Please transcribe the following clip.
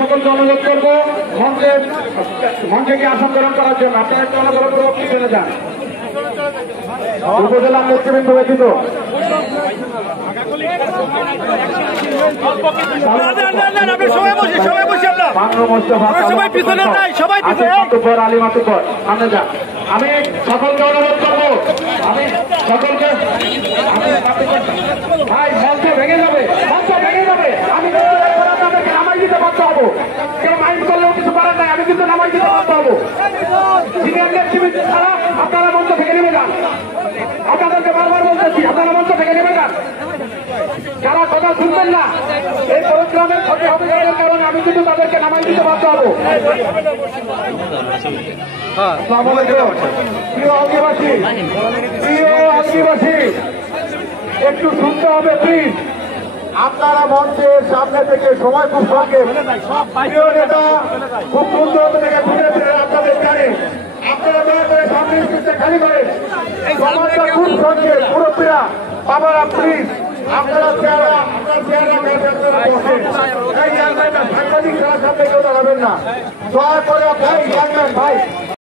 সকলকে অনুরোধ করবো মঞ্চকে আসন গ্রহণ করার জন্য। আপনারা একটু অনুগ্রহ করে চলে যান। উপজেলার নেতৃবৃন্দ ব্যতীত আলী মাতুব্বর সামনে যান। আমি সকলকে অনুরোধ করবো, আমি সকলকে ভাই মঞ্চ ভেঙে যাবে, মঞ্চ ভেঙে যাবে। আমি আপনাদেরকে নামাই দিতে বাধ্য হবো। কেউ মাইন্ড করলেও কিছু করার নাই, আমি কিন্তু নামাই দিতে বাধ্য হবো। সিনিয়র নেতৃবৃন্দ ছাড়া আপনারা মঞ্চ ভেঙে নেমে যান। আপনাদেরকে বারবার বলতেছি, আপনারা মঞ্চ ভেঙে নেমে যান। যারা কথা শুনবেন না, এই প্রোগ্রামের ক্ষতি হবে এর কারণে আমি কিন্তু তাদেরকে নামাই দিতে বাধ্য হবো। প্রিয় আদিবাসী, একটু শুনতে হবে প্লিজ। আপনারা মঞ্চের সামনে থেকে সময় খুব সংক্ষেপ। প্রিয় নেতা খুব সুন্দর থেকে ঘুরেছিলেন আপনাদের জানে। আপনারা দয়া করে সামনে খালি করেন। সময়টা খুব সংক্ষেপ। মুরব্বীরা বাবারা প্লিজ আপনারা সাংবাদিক সামনে কেউ দাঁড়াবেন না। দয়া করে ভাই ভাই